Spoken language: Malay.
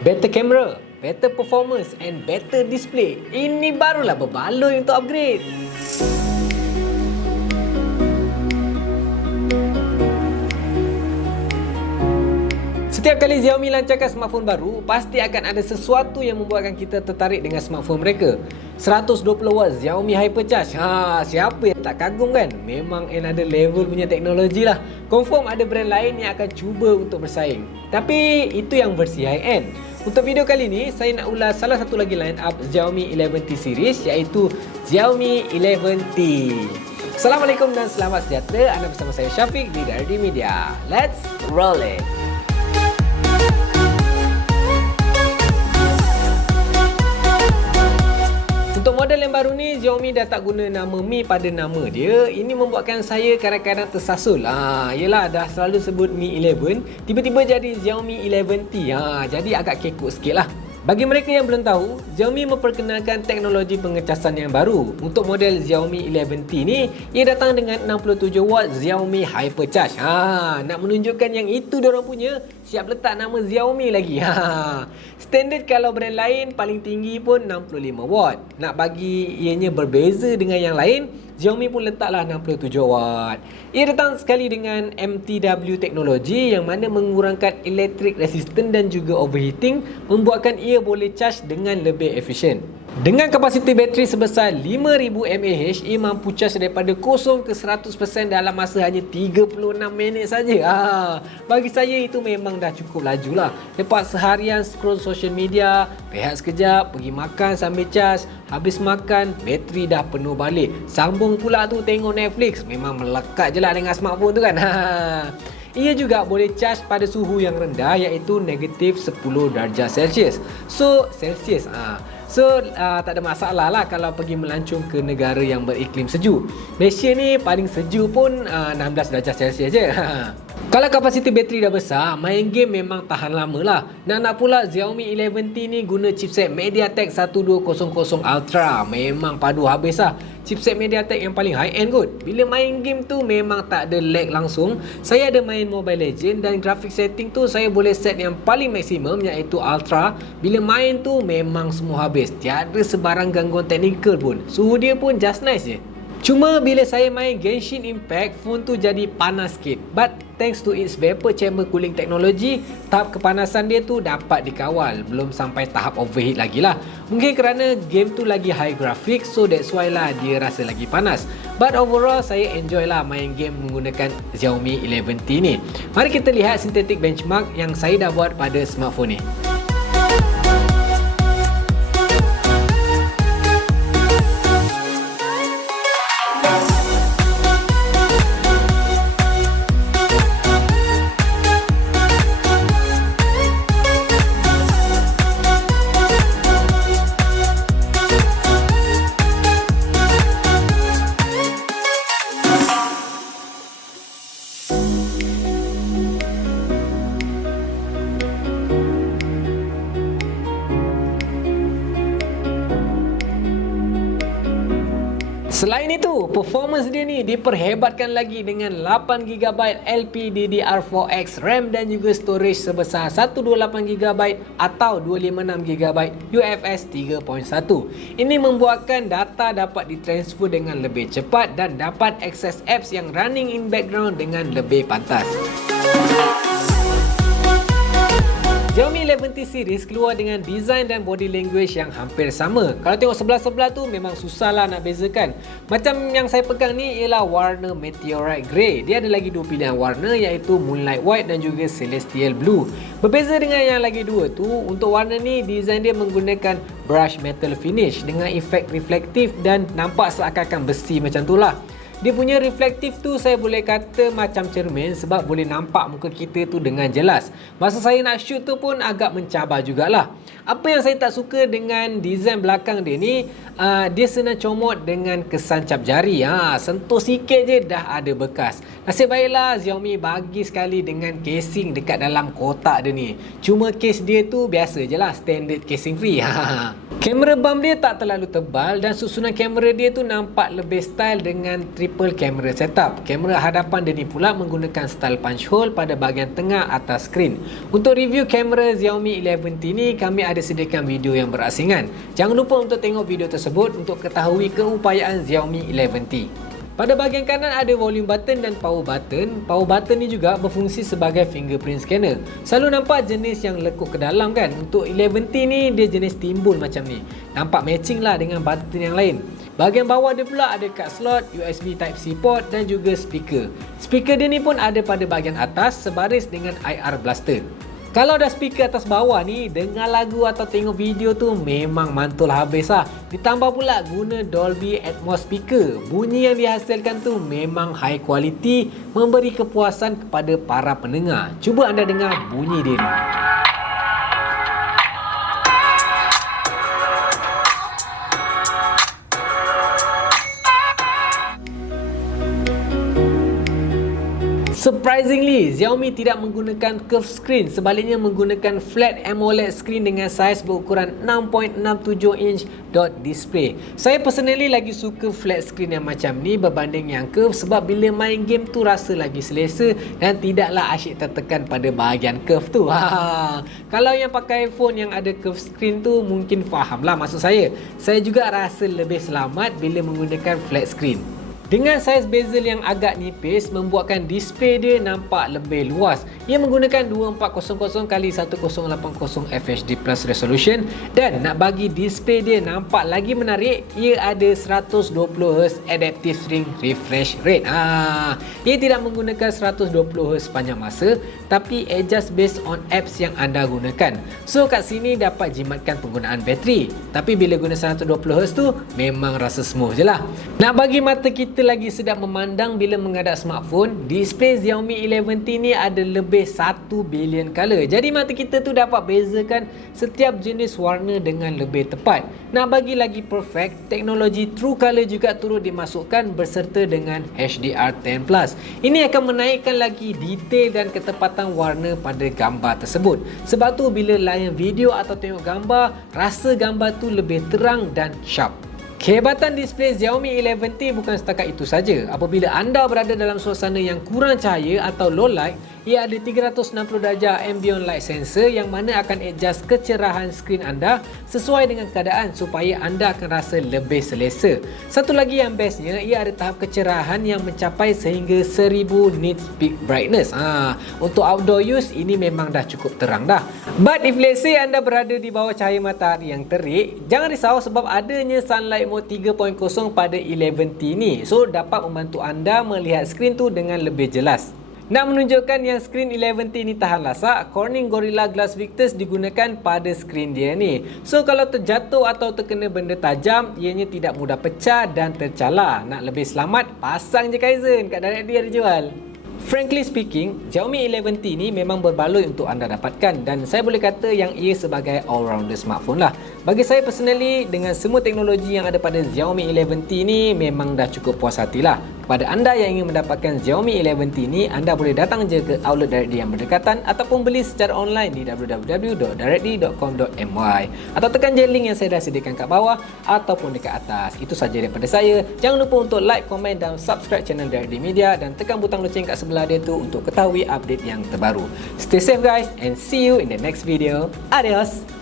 Better camera, better performance and better display. Ini barulah berbaloi untuk upgrade. Setiap kali Xiaomi lancarkan smartphone baru, pasti akan ada sesuatu yang membuatkan kita tertarik dengan smartphone mereka. 120W Xiaomi Hypercharge. Siapa yang tak kagum kan? Memang another level punya teknologi lah. Confirm ada brand lain yang akan cuba untuk bersaing. Tapi itu yang versi high-end. Untuk video kali ni, saya nak ulas salah satu lagi line up Xiaomi 11T series, iaitu Xiaomi 11T. Assalamualaikum dan selamat sejahtera. Anda bersama saya Syafiq di DirectDMedia. Let's roll it! Untuk model yang baru ni, Xiaomi dah tak guna nama Mi pada nama dia. Ini membuatkan saya kadang-kadang tersasul. Yelah, dah selalu sebut Mi 11, tiba-tiba jadi Xiaomi 11T. Jadi agak kekok sikit lah. Bagi mereka yang belum tahu, Xiaomi memperkenalkan teknologi pengecasan yang baru. Untuk model Xiaomi 11T ni, ia datang dengan 67W Xiaomi Hypercharge. Nak menunjukkan yang itu diorang punya, siap letak nama Xiaomi lagi. Standard kalau brand lain paling tinggi pun 65W. Nak bagi ianya berbeza dengan yang lain, Xiaomi pun letaklah 67W. Ia datang sekali dengan MTW teknologi yang mana mengurangkan electric resistance dan juga overheating, membuatkan ia boleh charge dengan lebih efisien. Dengan kapasiti bateri sebesar 5000 mAh, ia mampu charge daripada 0 ke 100% dalam masa hanya 36 minit saja. Bagi saya itu memang dah cukup laju lah. Lepas seharian scroll social media, rehat sekejap, pergi makan sambil charge, habis makan, bateri dah penuh balik. Sambung pula tu tengok Netflix, memang melekat je lah dengan smartphone tu kan. Ia juga boleh charge pada suhu yang rendah, iaitu negatif 10 darjah Celsius. Tak ada masalah lah kalau pergi melancong ke negara yang beriklim sejuk. Malaysia ni paling sejuk pun 16 darjah Celsius je. Kalau kapasiti bateri dah besar, main game memang tahan lama lah. Nak pula Xiaomi 11T ni guna chipset MediaTek 1200 Ultra. Memang padu habis lah. Chipset MediaTek yang paling high-end kot. Bila main game tu memang tak ada lag langsung. Saya ada main Mobile Legends dan grafik setting tu saya boleh set yang paling maksimum, iaitu Ultra. Bila main tu memang semua habis. Tiada sebarang gangguan teknikal pun. Suhu dia pun just nice je. Cuma bila saya main Genshin Impact, phone tu jadi panas sikit. But thanks to its vapor chamber cooling technology, tahap kepanasan dia tu dapat dikawal. Belum sampai tahap overheat lagi lah. Mungkin kerana game tu lagi high graphic, so that's why lah dia rasa lagi panas. But overall, saya enjoy lah main game menggunakan Xiaomi 11T ni. Mari kita lihat synthetic benchmark yang saya dah buat pada smartphone ni. Selain itu, performance dia ni diperhebatkan lagi dengan 8GB LPDDR4X RAM dan juga storage sebesar 128GB atau 256GB UFS 3.1. Ini membuatkan data dapat ditransfer dengan lebih cepat dan dapat akses apps yang running in background dengan lebih pantas. Xiaomi 11T series keluar dengan design dan body language yang hampir sama. Kalau tengok sebelah-sebelah tu memang susah lah nak bezakan. Macam yang saya pegang ni ialah warna Meteorite Grey. Dia ada lagi dua pilihan warna, iaitu Moonlight White dan juga Celestial Blue. Berbeza dengan yang lagi dua tu, untuk warna ni design dia menggunakan brush metal finish dengan efek reflektif dan nampak seakan-akan besi macam tu lah. Dia punya reflektif tu saya boleh kata macam cermin sebab boleh nampak muka kita tu dengan jelas. Masa saya nak shoot tu pun agak mencabar jugalah. Apa yang saya tak suka dengan design belakang dia ni, dia senang comot dengan kesan cap jari. Sentuh sikit je dah ada bekas. Nasib baiklah Xiaomi bagi sekali dengan casing dekat dalam kotak dia ni. Cuma case dia tu biasa je lah, standard casing free. Kamera bump dia tak terlalu tebal dan susunan kamera dia tu nampak lebih style dengan triple camera setup. Kamera hadapan dia ni pula menggunakan style punch hole pada bahagian tengah atas skrin. Untuk review kamera Xiaomi 11T ni, kami ada sediakan video yang berasingan. Jangan lupa untuk tengok video tersebut untuk ketahui keupayaan Xiaomi 11T. Pada bahagian kanan ada volume button dan power button. Power button ni juga berfungsi sebagai fingerprint scanner. Selalu nampak jenis yang lekuk ke dalam kan. Untuk 11T ni dia jenis timbul macam ni. Nampak matching lah dengan button yang lain. Bahagian bawah dia pula ada card slot, USB Type-C port dan juga speaker. Speaker dia ni pun ada pada bahagian atas sebaris dengan IR blaster. Kalau dah speaker atas bawah ni, dengar lagu atau tengok video tu memang mantul habis lah. Ditambah pula guna Dolby Atmos speaker. Bunyi yang dihasilkan tu memang high quality, memberi kepuasan kepada para pendengar. Cuba anda dengar bunyi dia ni. Surprisingly, Xiaomi tidak menggunakan curved screen, sebaliknya menggunakan flat AMOLED screen dengan saiz berukuran 6.67 inch dot display. Saya personally lagi suka flat screen yang macam ni berbanding yang curve sebab bila main game tu rasa lagi selesa dan tidaklah asyik tertekan pada bahagian curve tu. Kalau yang pakai phone yang ada curved screen tu mungkin faham lah maksud saya. Saya juga rasa lebih selamat bila menggunakan flat screen. Dengan saiz bezel yang agak nipis membuatkan display dia nampak lebih luas. Ia menggunakan 2400x1080 FHD plus resolution dan nak bagi display dia nampak lagi menarik, ia ada 120Hz adaptive string refresh rate. Ia tidak menggunakan 120Hz sepanjang masa tapi adjust based on apps yang anda gunakan. So kat sini dapat jimatkan penggunaan bateri. Tapi bila guna 120Hz tu memang rasa smooth je lah. Nak bagi mata kita lagi sedap memandang bila menghadap smartphone, display Xiaomi 11T ni ada lebih 1 bilion color. Jadi mata kita tu dapat bezakan setiap jenis warna dengan lebih tepat. Nak bagi lagi perfect, teknologi True Color juga turut dimasukkan berserta dengan HDR10+. Ini akan menaikkan lagi detail dan ketepatan warna pada gambar tersebut. Sebab tu bila layan video atau tengok gambar, rasa gambar tu lebih terang dan sharp. Kehebatan display Xiaomi 11T bukan setakat itu saja. Apabila anda berada dalam suasana yang kurang cahaya atau low light, ia ada 360 darjah ambient light sensor yang mana akan adjust kecerahan skrin anda sesuai dengan keadaan supaya anda akan rasa lebih selesa. Satu lagi yang bestnya, ia ada tahap kecerahan yang mencapai sehingga 1000 nits peak brightness. Untuk outdoor use ini memang dah cukup terang dah. But if let's say anda berada di bawah cahaya matahari yang terik, jangan risau sebab adanya sunlight mode 3.0 pada 11T ni. So dapat membantu anda melihat skrin tu dengan lebih jelas. Nak menunjukkan yang skrin 11T ni tahan lasak, Corning Gorilla Glass Victus digunakan pada skrin dia ni. So kalau terjatuh atau terkena benda tajam, ianya tidak mudah pecah dan tercalar. Nak lebih selamat, pasang je Kaizen, kat DirectD ada jual. Frankly speaking, Xiaomi 11T ni memang berbaloi untuk anda dapatkan dan saya boleh kata yang ia sebagai all-rounder smartphone lah. Bagi saya personally, dengan semua teknologi yang ada pada Xiaomi 11T ni memang dah cukup puas hati lah. Kepada anda yang ingin mendapatkan Xiaomi 11T ni, anda boleh datang je ke outlet DirectD yang berdekatan ataupun beli secara online di www.directd.com.my atau tekan je link yang saya dah sediakan kat bawah ataupun dekat atas. Itu saja daripada saya. Jangan lupa untuk like, komen dan subscribe channel DirectDMedia dan tekan butang loceng kat sebelah dia tu untuk ketahui update yang terbaru. Stay safe guys and see you in the next video. Adios!